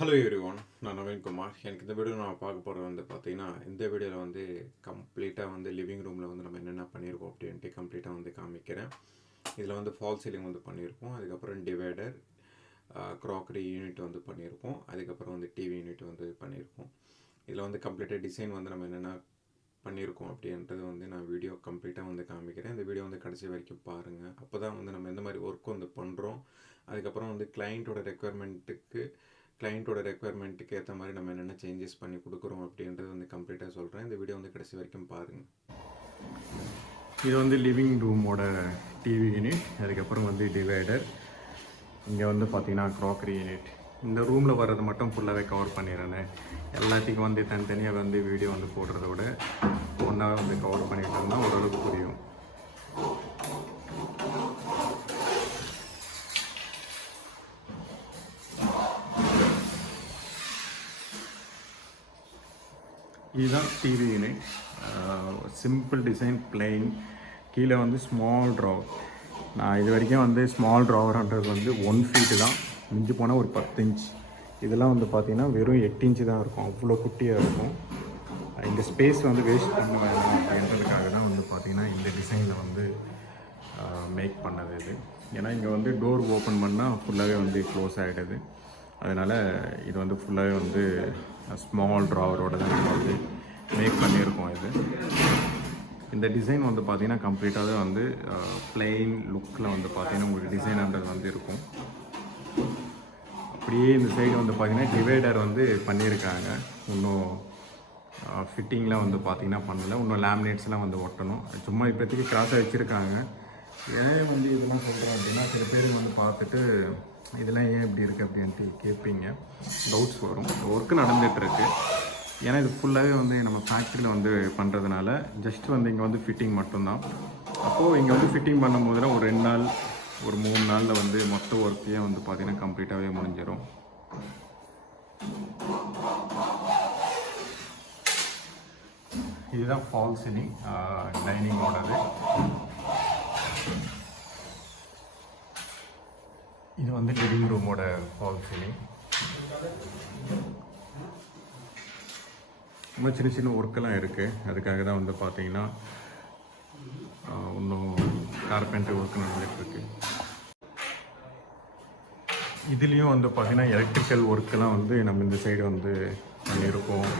Hello everyone, நான் நவீன்குமார். எனக்கு இந்த வீடியோ நான் பார்க்க போகிறது பார்த்தீங்கன்னா, இந்த வீடியோவில் கம்ப்ளீட்டாக லிவிங் ரூமில் நம்ம என்னென்ன பண்ணியிருக்கோம் அப்படின்ட்டு கம்ப்ளீட்டாக காமிக்கிறேன். இதில் ஃபால் சீலிங் பண்ணியிருக்கோம். அதுக்கப்புறம் டிவைடர், க்ராக்கரி யூனிட் பண்ணியிருக்கோம். அதுக்கப்புறம் டிவி யூனிட் பண்ணியிருக்கோம். இதில் கம்ப்ளீட்டாக டிசைன் நம்ம என்னென்ன பண்ணியிருக்கோம் அப்படின்றது நான் வீடியோ கம்ப்ளீட்டாக காமிக்கிறேன். இந்த வீடியோ கடைசி வரைக்கும் பாருங்கள். அப்போ தான் நம்ம எந்த மாதிரி ஒர்க் பண்ணுறோம். அதுக்கப்புறம் கிளைண்ட்டோட ரெக்குயர்மெண்ட்டுக்கு ஏற்ற மாதிரி நம்ம என்னென்ன சேஞ்சஸ் பண்ணி கொடுக்குறோம் அப்படின்றது கம்ப்ளீட்டாக சொல்கிறேன். இந்த வீடியோ கடைசி வரைக்கும் பாருங்கள். இது லிவிங் ரூமோட டிவி யூனிட், அதுக்கப்புறம் டிவைடர், இங்கே பார்த்தீங்கன்னா க்ராக்கரி யூனிட். இந்த ரூமில் வர்றது மட்டும் ஃபுல்லாகவே கவர் பண்ணிடுறேன். எல்லாத்துக்கும் தனித்தனியாக வீடியோ போடுறத விட ஒன்றா கவர் பண்ணிட்டோம்னா ஓரளவுக்கு புரியும். இதுதான் TV unit. Simple design, plain. கீழே ஸ்மால் ட்ராவர். நான் இது வரைக்கும் ஸ்மால் ட்ராவர்ன்றது 1 ஃபீட்டு தான், மிஞ்சி போனால் ஒரு 10 இன்ச். இதெல்லாம் பார்த்தீங்கன்னா வெறும் 8 இன்ச்சு தான் இருக்கும். அவ்வளோ குட்டியாக இருக்கும். இந்த ஸ்பேஸ் வேஸ்ட் பண்ண வேணும் அப்படின்றதுக்காக தான் பார்த்தீங்கன்னா இந்த டிசைனில் மேக் பண்ணது இது. ஏன்னா இங்கே டோர் ஓப்பன் பண்ணால் ஃபுல்லாகவே க்ளோஸ் ஆகிடுது. அதனால் இது ஃபுல்லாகவே ஸ்மால் ட்ராவரோட தான் மேக் பண்ணியிருக்கோம். இது இந்த டிசைன் பார்த்தீங்கன்னா கம்ப்ளீட்டாகவே பிளெயின் லுக்கில் பார்த்தீங்கன்னா உங்களுக்கு டிசைனான்றது இருக்கும். அப்படியே இந்த சைடு பார்த்தீங்கன்னா டிவைடர் பண்ணியிருக்காங்க. இன்னும் ஃபிட்டிங்லாம் பார்த்தீங்கன்னா பண்ணலை. இன்னும் லேமினேட்ஸ்லாம் ஒட்டணும். சும்மா இப்போதைக்கு கிராஸாக வச்சுருக்காங்க. ஏன் இதெல்லாம் சொல்கிறேன் அப்படின்னா, சில பேர் பார்த்துட்டு இதெல்லாம் ஏன் இப்படி இருக்குது அப்படின்ட்டு கேட்பீங்க, டவுட்ஸ் வரும். ஒர்க்கு நடந்துகிட்ருக்கு. ஏன்னா இது ஃபுல்லாகவே நம்ம ஃபேக்ட்ரியில் பண்ணுறதுனால ஜஸ்ட் இங்கே ஃபிட்டிங் மட்டும்தான். அப்போது இங்கே ஃபிட்டிங் பண்ணும்போதுலாம் ஒரு 2 நாள், ஒரு 3 நாளில் மொத்த ஒர்க்கையே பார்த்திங்கன்னா கம்ப்ளீட்டாகவே முடிஞ்சிடும். இதுதான் ஃபால் சீலிங் டைனிங்கோடது. இது லிவிங் ரூமோட ஃபால் சீலிங். ரொம்ப சின்ன சின்ன ஒர்க்கெல்லாம் இருக்குது. அதுக்காக தான் பார்த்தீங்கன்னா இன்னும் கார்பென்ட்ரி ஒர்க் நடந்துகிட்ருக்கு. இதுலேயும் பார்த்தீங்கன்னா எலக்ட்ரிக்கல் ஒர்க்கெல்லாம் நம்ம இந்த சைடு பண்ணியிருக்கோம்.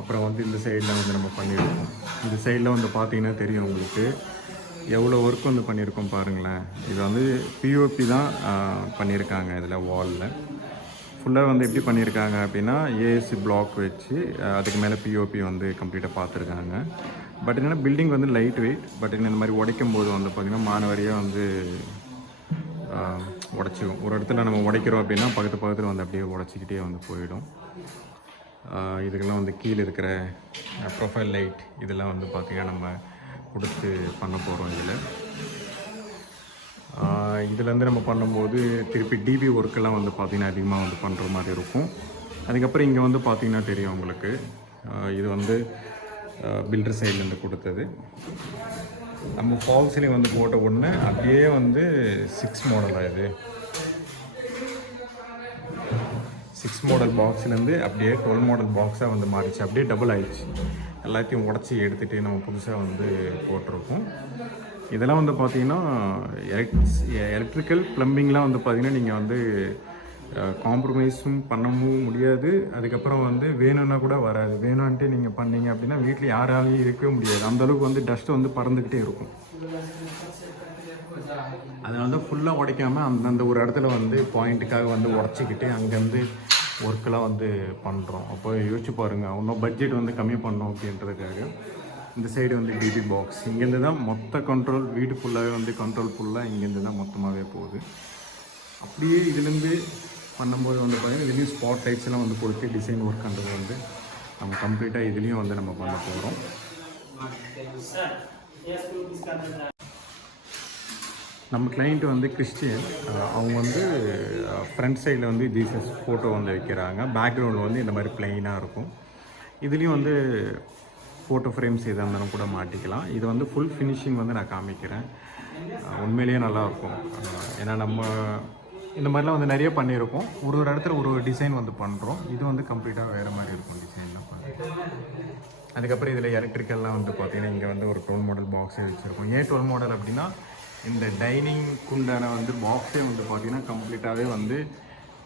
அப்புறம் இந்த சைடில் நம்ம பண்ணியிருக்கோம். இந்த சைடில் பார்த்தீங்கன்னா தெரியும் உங்களுக்கு எவ்வளோ ஒர்க் பண்ணியிருக்கோம் பாருங்களேன். இது பிஓபி தான் பண்ணியிருக்காங்க. இதில் வாலில் ஃபுல்லாக எப்படி பண்ணியிருக்காங்க அப்படின்னா, ஏஎஸ்சி பிளாக் வச்சு அதுக்கு மேலே பிஓபி கம்ப்ளீட்டாக பார்த்துருக்காங்க. பட் என்னென்னா பில்டிங் லைட் வெயிட். பட் இந்த மாதிரி உடைக்கும் போது பார்த்திங்கன்னா மானவரியாக உடச்சிடும். ஒரு இடத்துல நம்ம உடைக்கிறோம் அப்படின்னா பக்கத்தில் அப்படியே உடச்சிக்கிட்டே போயிடும். இதுக்கெல்லாம் கீழே இருக்கிற ப்ரொஃபைல் லைட் இதெல்லாம் பார்த்திங்கன்னா நம்ம கொடுத்து பண்ண போகிறோம். இதில் நம்ம பண்ணும்போது திருப்பி டிபி ஒர்க்கெல்லாம் பார்த்திங்கன்னா அதிகமாக பண்ணுற மாதிரி இருக்கும். அதுக்கப்புறம் இங்கே பார்த்திங்கன்னா தெரியும் உங்களுக்கு, இது பில்டர் சைட்லேருந்து கொடுத்தது. நம்ம ஃபால் சீலிங் போட்ட உடனே அப்படியே 6 மாடலாக இது 6 மாடல் பாக்ஸ்லேருந்து அப்படியே 12 மாடல் பாக்ஸாக மாறிச்சு. அப்படியே டபுள் ஆயிடுச்சு. எல்லாத்தையும் உடச்சி எடுத்துகிட்டு நம்ம புதுசாக போட்டிருக்கோம். இதெல்லாம் பார்த்தீங்கன்னா எலக்ட்ரிக்கல் ப்ளம்பிங்லாம் பார்த்தீங்கன்னா நீங்கள் காம்ப்ரமைஸும் பண்ணவும் முடியாது. அதுக்கப்புறம் வேணும்னா கூட வராது. வேணும்ன்ட்டு நீங்கள் பண்ணீங்க அப்படின்னா வீட்டில் யாராலையும் இருக்கவே முடியாது. அந்தளவுக்கு டஸ்ட்டு பறந்துக்கிட்டே இருக்கும். அதனால தான் ஃபுல்லாக உடைக்காமல் அந்தந்த ஒரு இடத்துல பாயிண்ட்டுக்காக உடச்சிக்கிட்டு அங்கேருந்து ஒர்க்கெலாம் பண்ணுறோம். அப்போ யோசிச்சு பாருங்கள், இன்னும் பட்ஜெட் கம்மி பண்ணோம் அப்படின்றதுக்காக. இந்த சைடு டிபி பாக்ஸ் இங்கேருந்து தான் மொத்த கண்ட்ரோல், வீடு ஃபுல்லாகவே கண்ட்ரோல் ஃபுல்லாக இங்கேருந்து தான் மொத்தமாகவே போகுது. அப்படியே இதுலேருந்து பண்ணும்போது பார்த்தீங்கன்னா இதுலேயும் ஸ்பாட் லைட்ஸ் எல்லாம் கொடுத்து டிசைன் ஒர்க்ன்றது நம்ம கம்ப்ளீட்டாக இதுலேயும் நம்ம பண்ண போகிறோம். நம்ம கிளைண்ட்டு கிறிஸ்டியன். அவங்க ஃப்ரண்ட் சைடில் ஜீசஸ் ஃபோட்டோ வைக்கிறாங்க. பேக்ரவுண்டில் இந்த மாதிரி பிளெயினாக இருக்கும். இதுலேயும் ஃபோட்டோ ஃப்ரேம்ஸ் எதாக இருந்தாலும் கூட மாட்டிக்கலாம். இது ஃபுல் ஃபினிஷிங் நான் காமிக்கிறேன். உண்மையிலேயே நல்லாயிருக்கும். ஏன்னா நம்ம இந்த மாதிரிலாம் வந்து நிறைய பண்ணியிருக்கோம். ஒரு ஒரு இடத்துல ஒரு ஒரு டிசைன் வந்து பண்ணுறோம். இது வந்து கம்ப்ளீட்டாக வேறு மாதிரி இருக்கும் டிசைன்லாம் பண்ணுறோம். அதுக்கப்புறம் இதில் எலக்ட்ரிக்கல்லாம் வந்து பார்த்தீங்கன்னா இங்கே வந்து ஒரு 12 மாடல் பாக்ஸே வச்சுருக்கோம். ஏன் 12 மாடல் அப்படின்னா இந்த டைனிங்க்குண்டான வந்து பாக்ஸே வந்து பார்த்தீங்கன்னா கம்ப்ளீட்டாகவே வந்து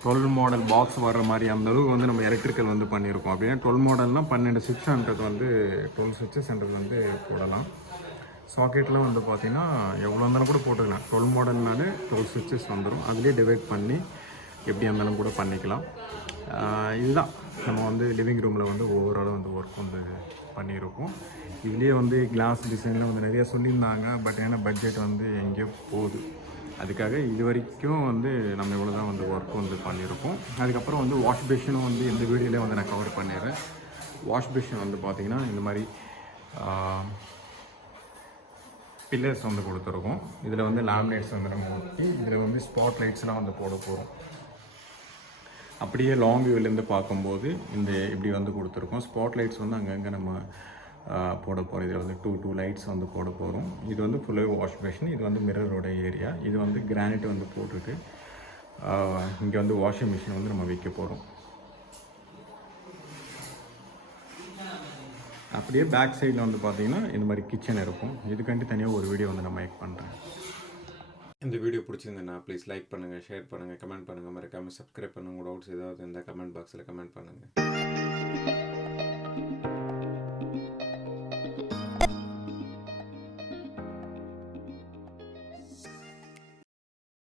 12 மாடல் பாக்ஸ் வர்ற மாதிரி அந்த அளவுக்கு வந்து நம்ம எலக்ட்ரிக்கல் வந்து பண்ணியிருக்கோம். அப்படின்னா 12 மாடல்னால் 12 சுவிட்ச்ன்றது வந்து 12 சுவிட்சஸ்ன்றது வந்து போடலாம். சாக்கெட்லாம் வந்து பார்த்தீங்கன்னா எவ்வளோ இருந்தாலும் கூட போட்டுக்கலாம். 12 மாடல்னாலே 12 சுவிட்சஸ் வந்துடும். அதுலேயே டிவைட் பண்ணி எப்படியா இருந்தாலும் கூட பண்ணிக்கலாம். இதுதான் நம்ம வந்து லிவிங் ரூமில் வந்து ஓவராலாக வந்து ஒர்க் வந்து பண்ணியிருக்கோம். இதுலேயே வந்து கிளாஸ் டிசைனில் வந்து நிறையா சொல்லியிருந்தாங்க. பட் ஏன்னா பட்ஜெட் வந்து எங்கேயோ போகுது. அதுக்காக இது வரைக்கும் வந்து நம்ம இவ்வளோ தான் வந்து ஒர்க் வந்து பண்ணியிருக்கோம். அதுக்கப்புறம் வந்து வாஷ் பேஷனும் வந்து இந்த வீடியோலேயே வந்து நான் கவர் பண்ணிடுறேன். வாஷ் பேஷன் வந்து பார்த்திங்கன்னா இந்த மாதிரி பில்லர்ஸ் வந்து கொடுத்துருக்கோம். இதில் வந்து லேமினேட்ஸ் வந்து நம்ம ஊற்றி இதில் வந்து ஸ்பாட் லைட்ஸ்லாம் வந்து போட போகிறோம். அப்படியே லாங் வியூவிலேருந்து பார்க்கும்போது இந்த இப்படி வந்து கொடுத்துருக்கோம். ஸ்பாட் லைட்ஸ் வந்து அங்கங்கே நம்ம போட போகிறோம். இதில் வந்து டூ லைட்ஸ் வந்து போட போகிறோம். இது வந்து ஃபுல்லாகவே வாஷ் பேஷன். இது வந்து மிரரோட ஏரியா. இது வந்து கிரானைட் வந்து போட்டுட்டு இங்கே வந்து வாஷிங் மிஷின் வந்து நம்ம வைக்க போகிறோம். அப்படியே பேக் சைடில் வந்து பார்த்திங்கன்னா இந்த மாதிரி கிச்சன் இருக்கும். இதுக்காண்டி தனியாக ஒரு வீடியோ வந்து நான் மேக் பண்ணுறேன். இந்த வீடியோ பிடிச்சிருந்தேன்னா ப்ளீஸ் லைக் பண்ணுங்கள், ஷேர் பண்ணுங்கள், கமெண்ட் பண்ணுங்கள், மறக்காமல் சப்ஸ்கிரைப் பண்ணுங்கள். டவுட்ஸ் ஏதாவது இருந்தால் கமெண்ட் பாக்ஸில் கமெண்ட் பண்ணுங்கள்.